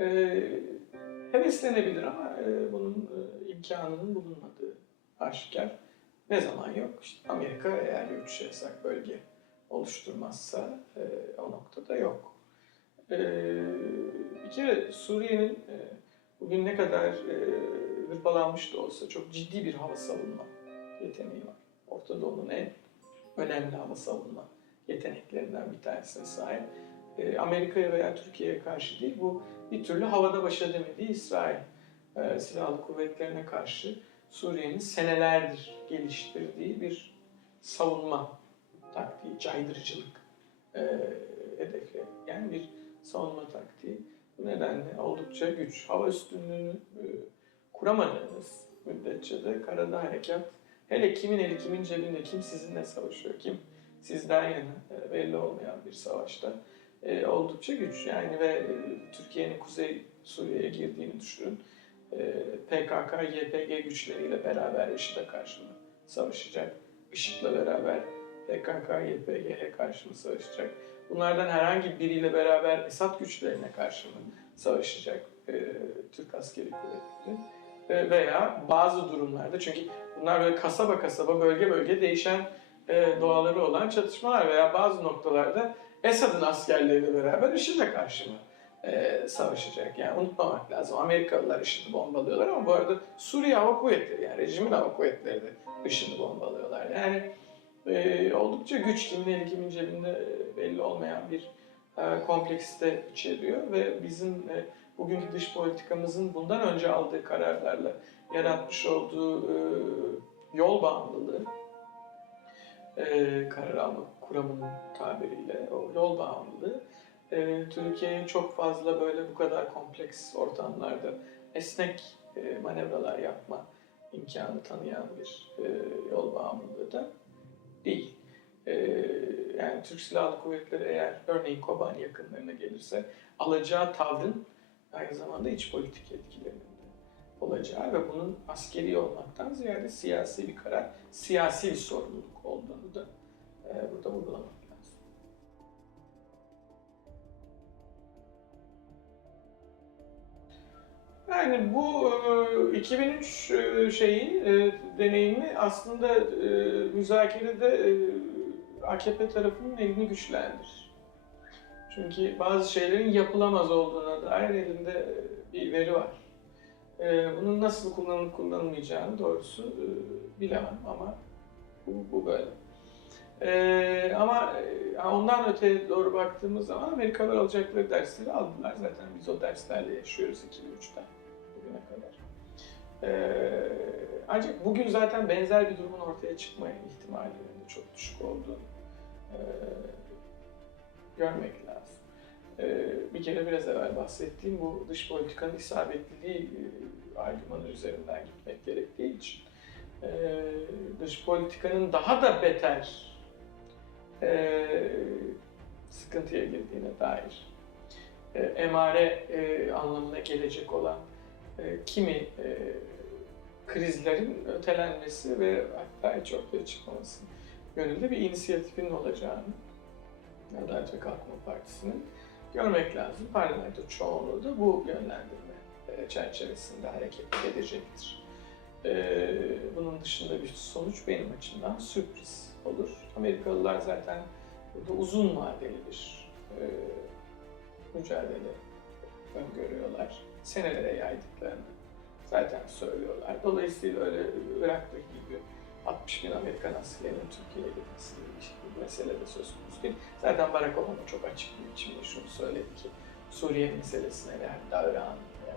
e, heveslenebilir ama e, bunun e, imkanının bulunmadığı aşikar. Ne zaman yok? İşte Amerika eğer üç yasak bölge oluşturmazsa e, o noktada yok. E, bir kere Suriye'nin e, bugün ne kadar e, hırpalanmış da olsa çok ciddi bir hava savunma yeteneği var. Orta Doğu'nun en önemli hava savunma yeteneklerinden bir tanesine sahip. E, Amerika'ya veya Türkiye'ye karşı değil, bu bir türlü havada baş edemediği İsrail e, silahlı kuvvetlerine karşı Suriye'nin senelerdir geliştirdiği bir savunma taktiği, caydırıcılık e, hedefi. Yani bir savunma taktiği. Bu nedenle oldukça güç. Hava üstünlüğünü e, kuramadığınız müddetçe de karada harekat, hele kimin eli kimin cebinde, kim sizinle savaşıyor, kim sizden yana e, belli olmayan bir savaşta e, oldukça güç. Yani ve e, Türkiye'nin Kuzey Suriye'ye girdiğini düşünün. E, PKK, YPG güçleriyle beraber IŞİD'e karşı mı savaşacak? IŞİD'le beraber PKK, YPG'ye karşı mı savaşacak? Bunlardan herhangi biriyle beraber Esad güçlerine karşı mı savaşacak e, Türk askeri kuvvetleri? Veya bazı durumlarda çünkü bunlar böyle kasaba kasaba bölge bölge değişen e, doğaları olan çatışmalar veya bazı noktalarda Esad'ın askerleriyle beraber IŞİD'e karşı mı e, savaşacak? Yani unutmamak lazım. Amerikalılar IŞİD'i bombalıyorlar ama bu arada Suriye Hava Kuvvetleri yani rejimin hava kuvvetleri de IŞİD'i bombalıyorlar. Yani e, oldukça güç kimin eli kimin cebinde e, belli olmayan bir e, kompleksite içeriyor ve bizim e, bugünkü dış politikamızın bundan önce aldığı kararlarla yaratmış olduğu e, yol bağımlılığı e, karar alma kuramının tabiriyle o yol bağımlılığı e, Türkiye'nin çok fazla böyle bu kadar kompleks ortamlarda esnek e, manevralar yapma imkanı tanıyan bir e, yol bağımlılığı da değil. E, yani Türk Silahlı Kuvvetleri eğer örneğin Kobani yakınlarına gelirse alacağı tavrın aynı zamanda iç politik etkilerinin de olacağı ve bunun askeri olmaktan ziyade siyasi bir karar, siyasi bir sorumluluk olduğunu da e, burada vurgulamak lazım. Yani bu e, 2003 e, şeyi e, deneyimi aslında e, müzakerede e, AKP tarafının elini güçlendirir. Çünkü bazı şeylerin yapılamaz olduğuna dair elinde e, bir veri var. E, bunun nasıl kullanılıp kullanılmayacağını doğrusu e, bilemem ama bu, bu böyle. E, ama e, ondan öte doğru baktığımız zaman Amerikalılar alacakları dersleri aldılar. Zaten biz o derslerle yaşıyoruz 2003'ten bugüne kadar. E, ancak bugün zaten benzer bir durumun ortaya çıkma ihtimalinin de çok düşük olduğunu e, görmek lazım. E, bir kere biraz evvel bahsettiğim bu dış politikanın isabetliliği e, argümanı üzerinden gitmek gerektiği için e, dış politikanın daha da beter e, sıkıntıya girdiğine dair e, emare e, anlamına gelecek olan e, kimi e, krizlerin ötelenmesi ve hatta hiç ortaya çıkmaması yönünde bir inisiyatifin olacağını Adalet ve Kalkınma Partisi'nin görmek lazım. Parlamento çoğunluğu da bu yönlendirme e, çerçevesinde hareket edecektir. E, Bunun dışında bir sonuç benim açımdan sürpriz olur. Amerikalılar zaten burada uzun vadeli bir e, mücadele öngörüyorlar. Senelere yaydıklarını zaten söylüyorlar. Dolayısıyla öyle Irak'taki gibi 60 bin Amerikan askerinin Türkiye'ye gitmesi gibi şey, bir mesele de söz konusu değil. Zaten Barack Obama çok açık bir biçimde şunu söyledi ki Suriye meselesine ve hatta İran e,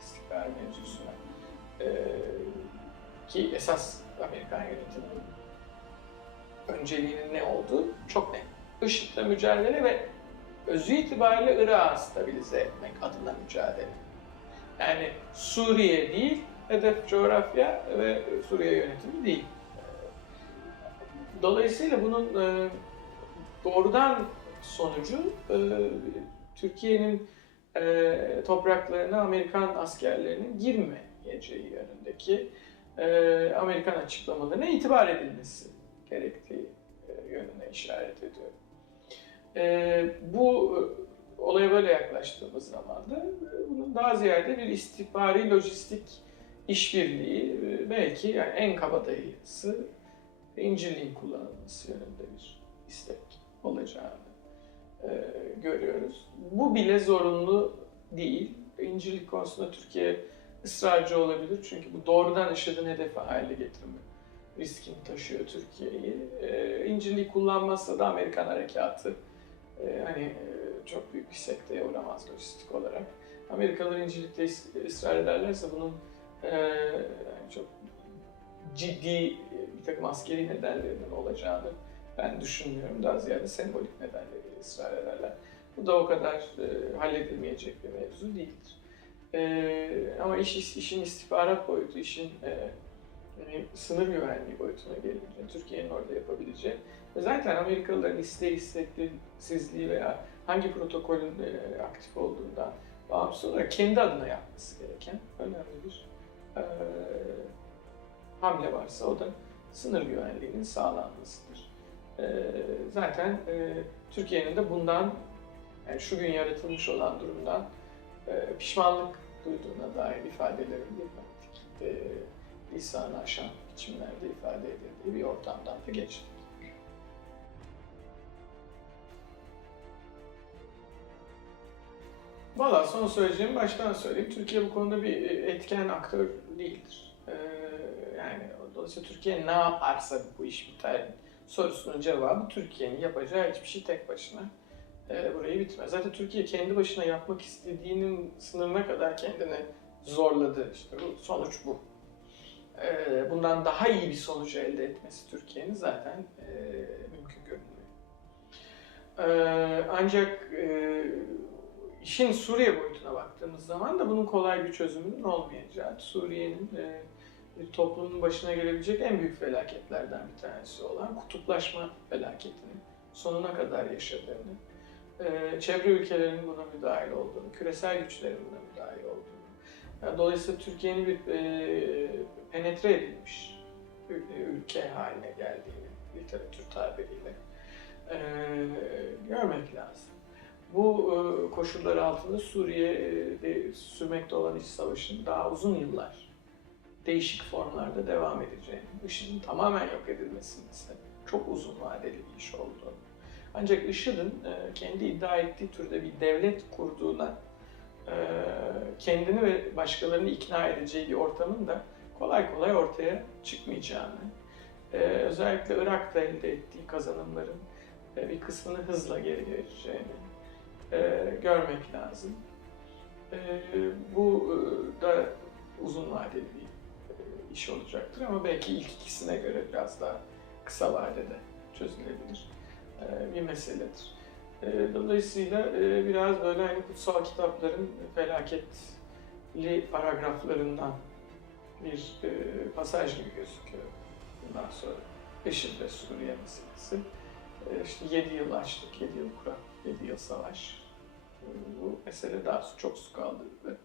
istikrar mevzusuna e, ki esas Amerikan yönetiminin önceliğinin ne olduğu çok net. IŞİD'le mücadele ve özü itibariyle Irak'ı stabilize etmek adına mücadele. Yani Suriye değil, hedef coğrafya ve Suriye yönetimi değil. Dolayısıyla bunun e, doğrudan sonucu e, Türkiye'nin e, topraklarına Amerikan askerlerinin girmeyeceği yönündeki Amerikan açıklamalarına itibar edilmesi gerektiği işaret ediyor. E, bu olaya böyle yaklaştığımız zaman da e, bunun daha ziyade bir istihbari lojistik işbirliği e, belki yani en kabadayısı İncirliğin kullanılması yönünde bir istek olacağını e, görüyoruz. Bu bile zorunlu değil. İncirlik konusunda Türkiye ısrarcı olabilir çünkü bu doğrudan IŞİD'in hedefi haline getirme riskini taşıyor Türkiye'yi. E, İncirliği kullanmazsa da Amerikan harekatı e, hani e, çok büyük bir sekteye uğramaz lojistik olarak. Amerikalılar İncirlik'te ısrar ederlerse bunun e, çok ciddi bir takım askeri nedenlerinin olacağını ben düşünmüyorum. Daha ziyade sembolik nedenleriyle ısrar ederler. Bu da o kadar e, halledilmeyecek bir mevzu değildir. Ama iş, işin istihbarat boyutu, işin hani sınır güvenliği boyutuna gelince Türkiye'nin orada yapabileceği ve zaten Amerikalıların isteği isteksizliği veya hangi protokolün e, aktif olduğundan bağımsız olarak kendi adına yapması gereken önemli bir e, hamle varsa o da sınır güvenliğinin sağlanmasıdır. E, zaten e, Türkiye'nin de bundan yani şu gün yaratılmış olan durumdan e, pişmanlık duyduğuna dair ifadelerin diplomatik e, lisanı aşan biçimlerde ifade edildiği bir ortamdan da geçtik. Valla son söyleyeceğimi baştan söyleyeyim. Türkiye bu konuda bir e, etken aktör değildir. Ee, yani dolayısıyla Türkiye ne yaparsa bu iş biter sorusunun cevabı Türkiye'nin yapacağı hiçbir şey tek başına e, burayı bitmez. Zaten Türkiye kendi başına yapmak istediğinin sınırına kadar kendini zorladı. İşte bu sonuç bu. Ee, bundan daha iyi bir sonucu elde etmesi Türkiye'nin zaten e, mümkün görünmüyor. Ee, ancak e, işin Suriye boyutuna baktığımız zaman da bunun kolay bir çözümünün olmayacağı, Suriye'nin e, toplumun başına gelebilecek en büyük felaketlerden bir tanesi olan kutuplaşma felaketini sonuna kadar yaşadığını, çevre ülkelerin buna müdahil olduğunu, küresel güçlerin buna müdahil olduğunu, dolayısıyla Türkiye'nin bir e, penetre edilmiş ül- ülke haline geldiğini literatür tabiriyle e, görmek lazım. Bu e, koşullar altında Suriye'de sürmekte olan iç savaşın daha uzun yıllar değişik formlarda devam edeceğini, IŞİD'in tamamen yok edilmesinin ise çok uzun vadeli bir iş olduğunu. Ancak IŞİD'in e, kendi iddia ettiği türde bir devlet kurduğuna e, kendini ve başkalarını ikna edeceği bir ortamın da kolay kolay ortaya çıkmayacağını, e, özellikle Irak'ta elde ettiği kazanımların e, bir kısmını hızla geri vereceğini e, görmek lazım. E, bu da uzun vadeli bir iş olacaktır ama belki ilk ikisine göre biraz daha kısa vadede çözülebilir bir meseledir. E, dolayısıyla e, biraz böyle hani kutsal kitapların felaketli paragraflarından bir e, pasaj gibi gözüküyor bundan sonra. Ve Suriye meselesi. E, işte 7 yıl açlık, 7 yıl kurak, 7 yıl savaş. Bu mesele daha çok su kaldırdı.